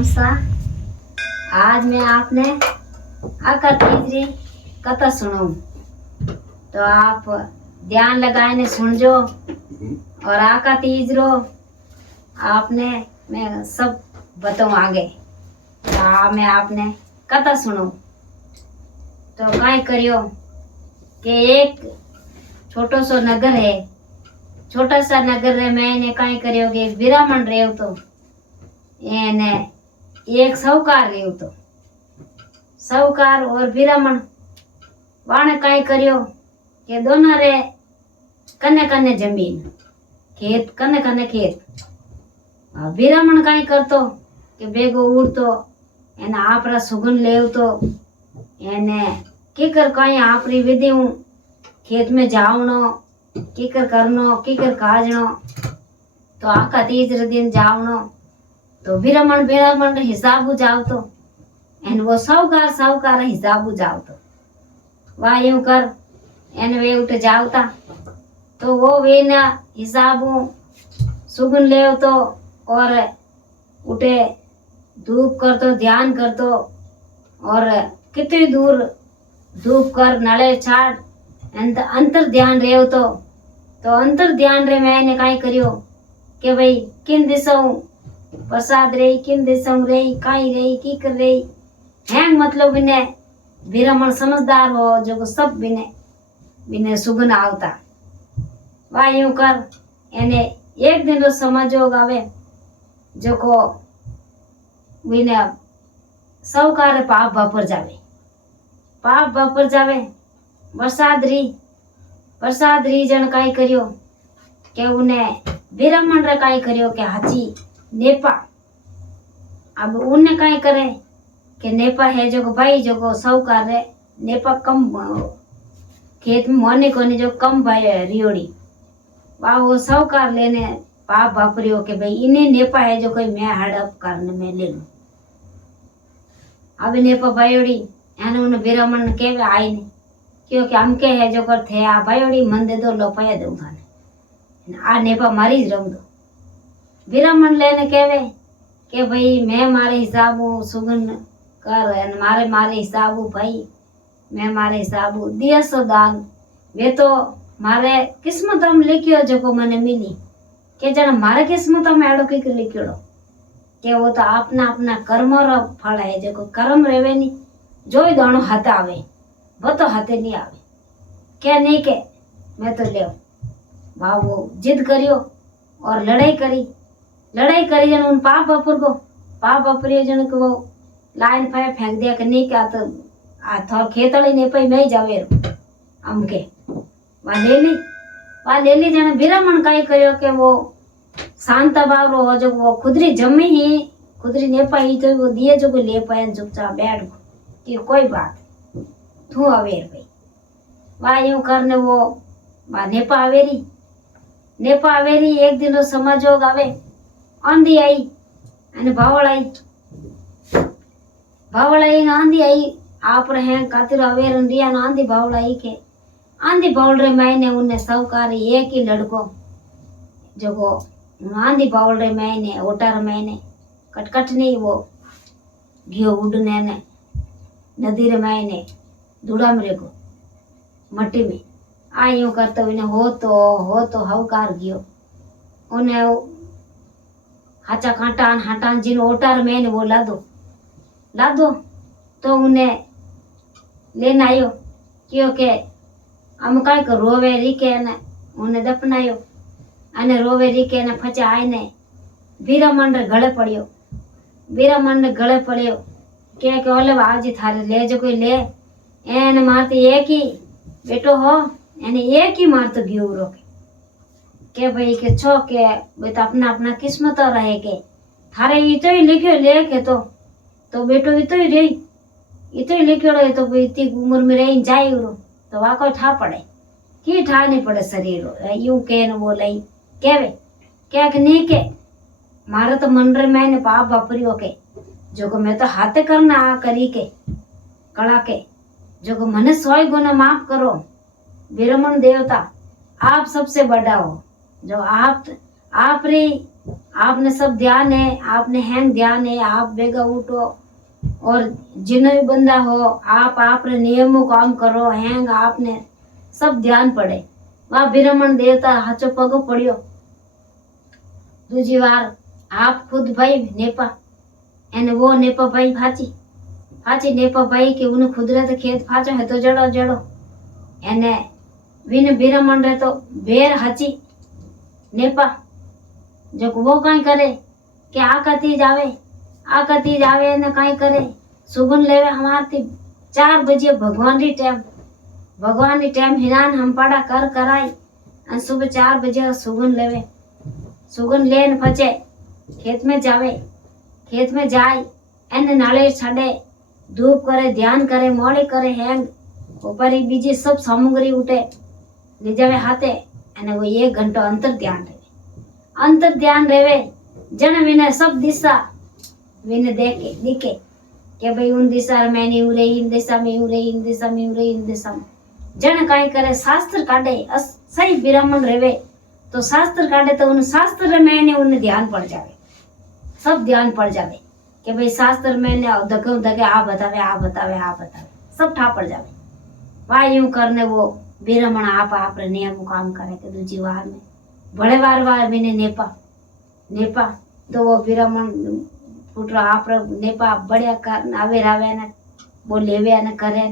राम सा। आज मैं आपने आका तीसरी कथा सुनाऊं, तो आप ध्यान लगाए सुनजो। और आका तीसरो आपने मैं सब बताऊं आगे। तो मैं आपने कथा सुनाऊं। तो काय करियो कि एक छोटो सो नगर है। छोटा सा नगर रे मैंने काय करियो कि एक ब्राह्मण रेव तो एने एक साहूकार रेव तो साहूकार और ब्राह्मण वाने काय करियो कि दोनों रे कने कने जमीन खेत कने कने खेत। ब्राह्मण काय करतो कि बेगो उड़तो एने आपरा सुगन लेवतो एने कीकर काय आपरी विधि हूं खेत में जावनो कीकर करनो कीकर काजनो। तो आका तीसरे दिन जावनो तो ब्राह्मण हिसाबू जावतो एन वो साहूकार हिसाबू जावतो। वा यूं कर एन वे उठ जावता तो वो वे ना हिसाबू सुगन लेवतो और उठे धूप करतो ध्यान करतो और कितनी दूर धूप कर नले छाड़ अंतर ध्यान रेवतो। तो अंतर ध्यान रे मैंने काय करियो कि भाई किन दिशाओं प्रसाद रही किन दिशाओं रही काई रही की कर रही हैंग मतलब बिने ब्राह्मण समझदार हो जो सब बिने बिने सुगन आवता। वा यूं कर एने एक दिन रो समझो गावे जो को बिने साहूकार पाप वापर जावे प्रसाद री जन काय करियो के उन्हें ब्राह्मण रे काय करियो के हाची नेपा। अब उन्हें काय करे के नेपा है जो भाई जो साहूकार रे नेपा कम खेत में मोने कोने जो कम भाई रियोड़ी वा वो साहूकार लेने पाप वापरियो के भाई इन्हें नेपा है जो कोई मैं हड़प करने में ले लूं। अब नेपा भाईड़ी एने उन्हें ब्राह्मण के आई नहीं क्योंकि हम के है जो कर थे आ भाईड़ी मन दे दो लोपाया दो थाने आ नेपा मारी ज दो। ब्राह्मण लेने कहवे के भाई मैं मारे हिसाबू सुगन कर मारे हिसाबू भाई मैं मारे हिसाबू दिया सो दान वे तो मारे किस्मत में लिखियो जो को मने मिली के जन मारे किस्मत में एड़ो की लिखियो के वो तो अपना अपना कर्म रो फल है जो कर्म रेवे नी जो ही दानो हाथ आवे वो तो हाथे नहीं आवे क्या नहीं के मैं तो ले वो जिद करियो और लड़ाई करी जन उन पाप वापरियो जन को वो लाइन पे फेंक दिया कि नहीं क्या तो आ थोड़ा खेतड़ी नहीं पाई मैं जावे हमके वा ले ली जन ब्राह्मण काई करियो के वो शांत भाव रो हो जो वो खुदरी जमी ही खुदरी ने पाई तो वो दिए जो को ले पाए चुपचाप बैठ कि कोई बात तू अवेर भाई वा यूं करने वो वा नेपा आवेरी एक दिन रो समझो गावे आंधी आई अने भावड़ आई आंधी आई आप रहे कातिर अवेर रिया आंधी भावड़ आई के आंधी भावड़ रे मैंने उन्हें साहूकार एक ही लड़को जो को आंधी भावड़ रे मैंने ओटार मैंने कटकट नहीं वो घियो उड़ने ने नदी रे मैंने धूड़ा मेरे को मट्टी में आयो करते उन्हें हो तो हवकार गयो उन्हें हाचा कांटान जिन ओटार मैंने वो ला दो तो उन्हें लेना आयो क्योंकि हम काय को रोवे रिके ने उन्हें दफनायो अने रोवे रिके ने फचा आए ने ब्राह्मण रे गले पड़ियो के ओले बाजी थारे ले जो कोई ले एन मारती एक ही बेटो हो एने एक ही मारतो गियो रोके के भाई के छो के वे तो अपना अपना किस्मत रहे के थारे इतो ही लिखियो ले के तो बेटो इतो ही लिखियो रहे तो इतनी उम्र में रही जाए उरो तो वा कोई ठा पड़े की ठा नहीं पड़े शरीर यूं के न वो लई केवे क्या कि नहीं के मारे तो मन रे मैंने पाप वापरियो के जो को मैं तो हाथे करना आ करी के कला के जो को मने 100 गुना माफ करो ब्राह्मण देवता आप सबसे बड़ा हो जो आप रे आपने सब ध्यान है, आपने हैंग ध्यान है, आप बेगा उठो और जिन्हें भी बंदा हो आप आपने नियमों काम करो हैंग आपने सब ध्यान पड़े। वहाँ ब्राह्मण देवता हाचो पगो पड़ियो। दूजी बार आप खुद भाई नेपा एने वो नेपा भाई फाची नेपा भाई के उन्हें खुद रे तो खेत फाचो है तो जड़ो जड़ो एने विन ब्राह्मण रे तो बेर हाची नेपा जो वो कहीं करे कि आकती जावे ने कहीं करे सुगुन लेवे हमारी 4 बजे भगवान री टाइम हिरान हम पाड़ा कर कराई और सुबह 4 बजे सुगुन लेवे सुगुन लेन फचे खेत में जाए एने नाले छाड़े धूप करे ध्यान करे मोड़ी करे हैंग ऊपर ही बीजी सब सामग्री उठे ले जावे हाथे एने वो 1 घंटा अंतर ध्यान रेवे जन विने सब दिशा विने दिखे कि भाई उन दिशा में नहीं उरे इन दिशा में उरे इन दिशा में उरे इन दिशा में जन काई करे शास्त्र काटे सही ब्राह्मण रेवे तो शास्त्र काटे तो उन शास्त्र में ने उन ध्यान पड़ जावे सब ध्यान पड़ जावे कि भाई शास्त्र में ने धके आ बतावे सब ठा पड़ जावे वाह यूं करने वो ब्राह्मण आप नियम काम करे के दूजी वार में बड़े वार मैंने नेपा तो वो ब्राह्मण पुत्र आप नेपा बढ़िया कर आवे रावे ने वो लेवे ने करे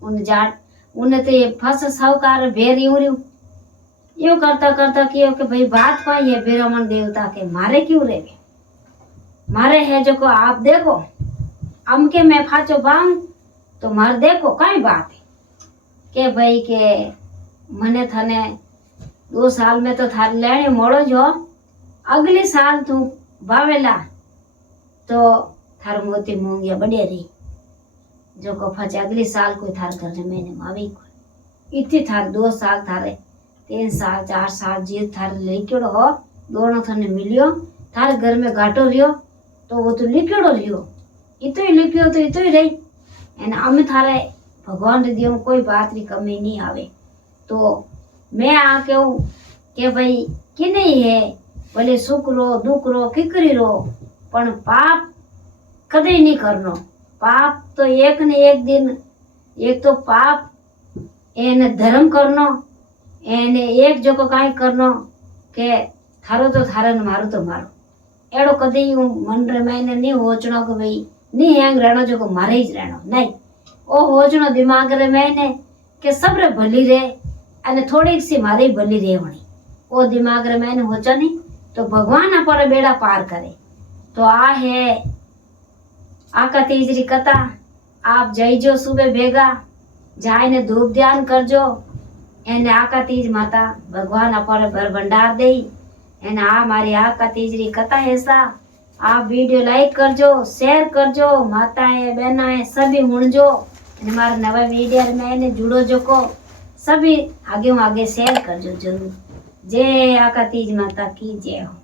उन जाट उन्हें तो ये फस साहूकार भेर यूं करता कियो कि भाई बात पाई है ब्राह्मण देवता के मारे क्यों रेवे मारे है जो को आप देखो अमके मैं फाचो बांग तो मार देखो कई बात है के भाई के मने थाने 2 साल में तो थार लेने मोड़ो जो अगले साल तू बावेला तो थार मोती मूंगिया बढ़िया रही जो को फचे अगले साल कोई थार करने मैंने मावी को इतनी थार 2 साल थारे 3 साल 4 साल जी थार लिखेड़ो हो दोनों थाने मिलियो थारे घर में घाटो रियो तो वो तो लिखेड़ो रियो इतो ही लिखियो तो इतो ही रही एन अमे थारे भगवान रे दियो कोई बात री कमी नहीं आवे तो मैं आ कहूँ कि भाई कि नहीं है भले सुख रो दुख रो किकरी रो पण पाप कदे नहीं करनो पाप तो एक ने एक दिन एक तो पाप एने धर्म करनो एने एक जो को काई करनो के थारो तो थारा ने मारो तो मारो एड़ो कदे मन रे मैंने नहीं होचनो कि भाई नहीं हैंग रहनो जो को मारे ही रहनो नहीं ओ होचनो दिमाग रे मैंने के सब रे भली रे अने थोड़ी सी मारी भली रेवणी ओ दिमाग रे मैंने होचो नहीं तो भगवान पर बेड़ा पार करे तो आ है आका तीजरी कथा आप जईजो सुबह भेगा जाए ने धूप ध्यान करजो एने आका तीज माता भगवान अपर भर भंडार दे एने आ मारी आका तीजरी कथा है सा आप वीडियो लाइक करजो शेयर करजो माताएं बहनाएं सभी हुणजो एने मारे नवा वीडियो में एने जुड़ो जो को सभी आगे शेयर करजो जरूर। जय आका तीज माता की जय हो।